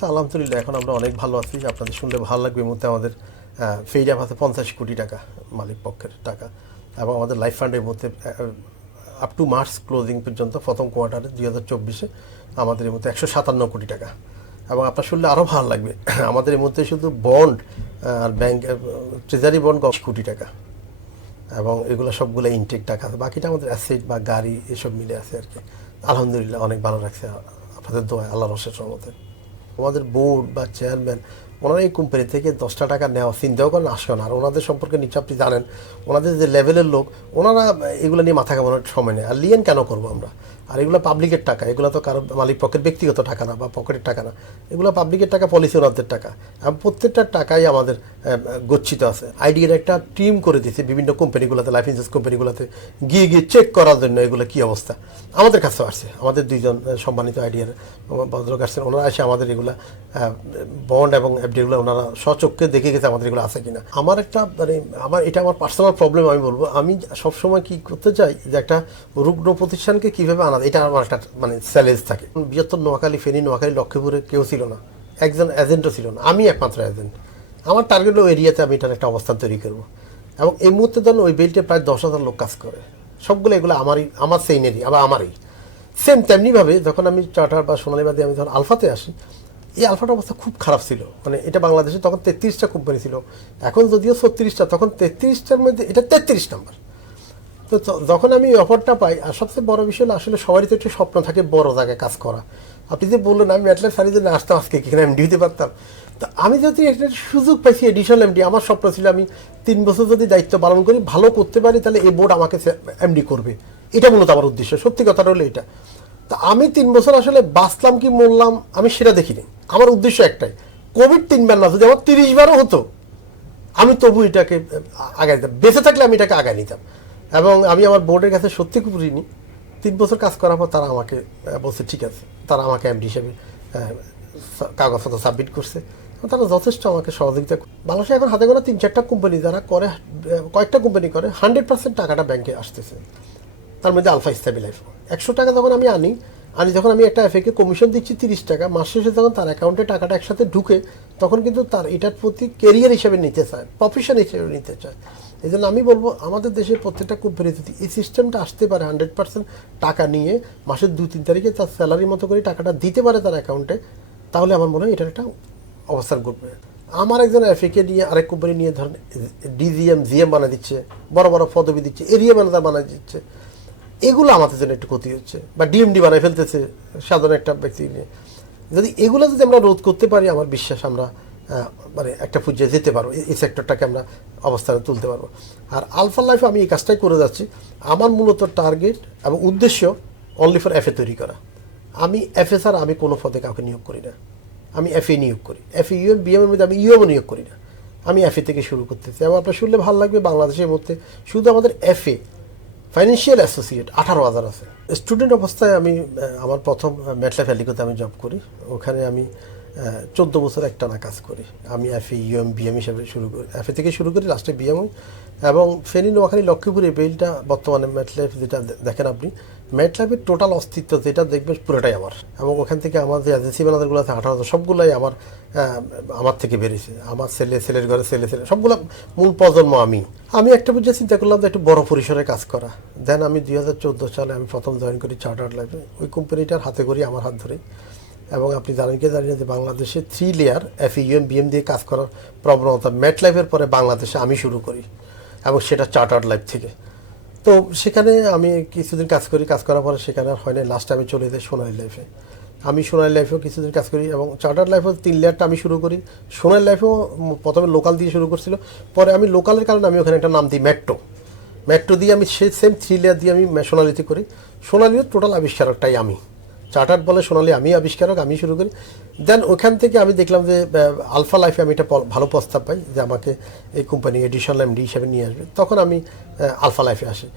তো আলহামদুলিল্লাহ, এখন আমরা অনেক ভালো আছি। আপনাদের শুনলে ভালো লাগবে এই মুহূর্তে আমাদের ফেইডাম হাতে পঞ্চাশ কোটি টাকা মালিক পক্ষের টাকা এবং আমাদের লাইফ ফান্ডের মধ্যে আপ টু মার্চ ক্লোজিং পর্যন্ত প্রথম কোয়ার্টারে দুই হাজার চব্বিশে আমাদের এর মধ্যে একশো সাতান্ন কোটি টাকা। এবং আপনার শুনলে আরও ভালো লাগবে। আমাদের এর মধ্যে শুধু বন্ড আর ব্যাংক ট্রেজারি বন্ড দশ কোটি টাকা এবং এগুলো সবগুলো ইনটেক টাকা আছে। বাকিটা আমাদের অ্যাসেট বা গাড়ি এসব মিলে আছে আর কি। আলহামদুলিল্লাহ, অনেক ভালো লাগছে। আপনাদের দোয়া আল্লাহ রসের সহমতে আমাদের বোর্ড বা চেয়ারম্যান ওনারা এই কোম্পানি থেকে দশটা টাকা নেওয়া চিন্তাও করেন আসে না। আর ওনাদের সম্পর্কে নিশ্চয় আপনি জানেন, ওনাদের যে লেভেলের লোক, ওনারা এগুলো নিয়ে মাথা কামানোর সময় নেই। আর লিয়েন কেন করব আমরা? আর এগুলো পাবলিকের টাকা। এগুলো তো কারও মালিক পকেট ব্যক্তিগত টাকা না বা পকেটের টাকা না। এগুলো পাবলিকের টাকা পলিসি ওনাদের টাকা। এবং প্রত্যেকটা টাকাই আমাদের গচ্ছিত আছে। আইডিয়ার একটা টিম করে দিয়েছে বিভিন্ন কোম্পানিগুলোতে লাইফ ইন্স্যুরেন্স কোম্পানিগুলোতে। গিয়ে গিয়ে চেক করার জন্য এগুলো কী অবস্থা। আমাদের কাছেও আসছে। আমাদের দুইজন সম্মানিত আইডিয়ার ভদ্রলোক আসছেন। ওনারা এসে আমাদের এগুলা বন্ড এবং এফডিগুলো ওনারা সচক্ষে দেখে গেছে আমাদের এগুলো আছে কিনা। আমার একটা মানে আমার এটা আমার পার্সোনাল প্রবলেম আমি বলব। আমি সবসময় কি করতে চাই যে একটা রুগ্ন প্রতিষ্ঠানকে কীভাবে আনা এটা আমার একটা মানে চ্যালেঞ্জ থাকে। বৃহত্তর নোয়াখালী, ফেনী, নোয়াখালী, লক্ষ্মীপুরে কেউ ছিল না। একজন এজেন্টও ছিল না। আমি একমাত্র এজেন্ট আমার টার্গেট এরিয়াতে আমি এটার একটা অবস্থান তৈরি করব। এবং এই মুহূর্তে ধরুন ওই বেল্টে প্রায় দশ হাজার লোক কাজ করে। সবগুলো এগুলো আমারই, আমার সেইনেরই আবার আমারই। সেম তেমনিভাবে যখন আমি চার্টার বা সোনালী বাদে আমি যখন আলফাতে আসি, এই আলফাটার অবস্থা খুব খারাপ ছিল। মানে এটা বাংলাদেশে তখন তেত্রিশটা কোম্পানি ছিল। এখন যদিও ছত্রিশটা, তখন তেত্রিশটার মধ্যে, এটা তেত্রিশ নাম্বার তো যখন আমি অফারটা পাই, আর সবচেয়ে বড় বিষয় আসলে সবারই তো একটু স্বপ্ন থাকে বড় জায়গায় কাজ করা। আপনি যে বললেন, আমি ম্যাটলার সারিজে না আসতাম আজকে কিনা এমডি হতে পারতাম। তো আমি যদি একটা সুযোগ পাইছি এডিশনাল এমডি আমার স্বপ্ন ছিল আমি তিন বছর যদি দায়িত্ব পালন করি, ভালো করতে পারি, তাহলে এই বোর্ড আমাকে এমডি করবে। এটা মূলত আমার উদ্দেশ্য। সত্যি কথাটা হলো এটা। তা আমি তিন বছর আসলে বাঁচলাম কি মরলাম, আমি সেটা দেখিনি। আমার উদ্দেশ্য একটাই কোভিড তিনবার না, যদি আমার তিরিশ বারও হতো, আমি তবু এটাকে আগায় দিতাম। বেঁচে থাকলে আমি এটাকে আগায় নিতাম। এবং আমি আমার বোর্ডের কাছে সত্যি খুব ঋণী। তিন বছর কাজ করার পর তারা আমাকে বলছে, ঠিক আছে। তারা আমাকে এমডি হিসেবে কাগজপত্র সাবমিট করছে। তারা যথেষ্ট আমাকে সহযোগিতা। বাংলাদেশে এখন হাতে গোনা তিন চারটা কোম্পানি যারা করে কয়েকটা কোম্পানি করে হান্ড্রেড পার্সেন্ট টাকাটা ব্যাংকে আসতেছে। তার মধ্যে আলফা স্টেবিলাইফ একশো টাকা যখন আমি আনি আনি যখন আমি একটা এফএকে কমিশন দিচ্ছি তিরিশ টাকা, মাস শেষে যখন তার অ্যাকাউন্টে টাকাটা একসাথে ঢুকে, তখন কিন্তু তার এটার প্রতি কেরিয়ার হিসেবে নিতে চায় প্রফেশন হিসেবে নিতে চায়। এই জন্য আমি বলব, আমাদের দেশে প্রত্যেকটা কোম্পানি যদি এই সিস্টেমটা আসতে পারে হান্ড্রেড পার্সেন্ট টাকা নিয়ে, মাসের দু তিন তারিখে তার স্যালারি মতো করে টাকাটা দিতে পারে তার অ্যাকাউন্টে তাহলে আমার মনে হয় এটার একটা অবস্থান করবে আমার একজন এফএকে নিয়ে আরেক কোম্পানি নিয়ে ধরেন ডিজিএম জিএম বানিয়ে দিচ্ছে, বড় বড় পদবি দিচ্ছে এরিয়া ম্যানেজার বানিয়ে দিচ্ছে, এগুলো আমাদের জন্য একটু ক্ষতি হচ্ছে। বা ডিএমডি বানায় ফেলতেছে, সাধারণ একটা ব্যক্তি নিয়ে। যদি এগুলো যদি আমরা রোধ করতে পারি, আমার বিশ্বাস আমরা মানে একটা পর্যায়ে যেতে পারব এই- সেক্টরটাকে আমরা অবস্থানে তুলতে পারব। আর আলফা লাইফে আমি এই কাজটাই করে যাচ্ছি। আমার মূলত টার্গেট এবং উদ্দেশ্য অনলি ফর এফএ তৈরি করা। আমি এফএ ছাড়া আমি কোনো পদে কাউকে নিয়োগ করি না। আমি এফএ নিয়োগ করি। এফএ ইউএম বিএমের মধ্যে আমি ইউএমও নিয়োগ করি না। আমি এফএ থেকে শুরু করতেছি। এবং আপনার শুনলে ভালো লাগবে, বাংলাদেশের মধ্যে শুধু আমাদের এফএ ফাইন্যান্সিয়াল অ্যাসোসিয়েট আঠারো হাজার আছে। স্টুডেন্ট অবস্থায় আমি আমার প্রথম মেটলাইফ অ্যালিকোতে আমি জব করি। ওখানে আমি চোদ্দ বছর একটানা কাজ করি। আমি এফএ ইউএম বিএম হিসাবে শুরু করি। এফএ থেকে শুরু করি লাস্টে বিএম এবং ফেনী, নোয়াখালী, লক্ষ্মীপুরে বেলটা বর্তমানে মেটলাইফ যেটা দেখেন আপনি মেটলাইফের টোটাল অস্তিত্ব যেটা দেখবেন পুরোটাই আমার। এবং ওখান থেকে আমার যে এজেন্সি ম্যানেজারগুলো আছে আঠারো সবগুলোই আমার আমার থেকে বেরিয়েছে। আমার ছেলে, ছেলের ঘরে ছেলে ছেলে, সবগুলো মূল প্রজন্ম আমি। আমি একটা পর্যায়ে চিন্তা করলাম যে একটু বড় পরিসরে কাজ করা। দেন আমি দুই হাজার চোদ্দ সালে আমি প্রথম জয়েন করি চার্টার্ড লাইফে ওই কোম্পানিটার হাতে করি, আমার হাত ধরেই। এবং আপনি জানেন কি জানেন যে বাংলাদেশে three layer F UM BM দিয়ে কাজ করার প্রবণতা ম্যাট লাইফের পরে বাংলাদেশে আমি শুরু করি এবং সেটা চার্টার্ড লাইফ থেকে। তো সেখানে আমি কিছুদিন কাজ করি, কাজ করার পরে সেখানে আর হয় না লাস্টে আমি চলে যাই সোনালী লাইফে আমি সোনালী লাইফেও কিছুদিন কাজ করি এবং চার্টার্ড লাইফেও তিন লেয়ারটা আমি শুরু করি। সোনালী লাইফেও প্রথমে লোকাল দিয়ে শুরু করছিল। পরে আমি লোকালের কারণে আমি ওখানে একটা নাম দিই মেট্রো মেট্রো দিয়ে আমি সেই সেম থ্রি লেয়ার দিয়ে আমি সোনালিতে করি। সোনালিও টোটাল আবিষ্কারকটাই আমি। চার্টার্ড বলে সোনালি আমি আবিষ্কারক আমি শুরু করি। দেন ওখান থেকে আমি দেখলাম যে আলফা লাইফে আমি একটা ভালো প্রস্তাব পাই যে আমাকে এই কোম্পানি এডিশনাল এমডি হিসাবে নিয়ে আসবে। তখন আমি আলফা লাইফে আসি।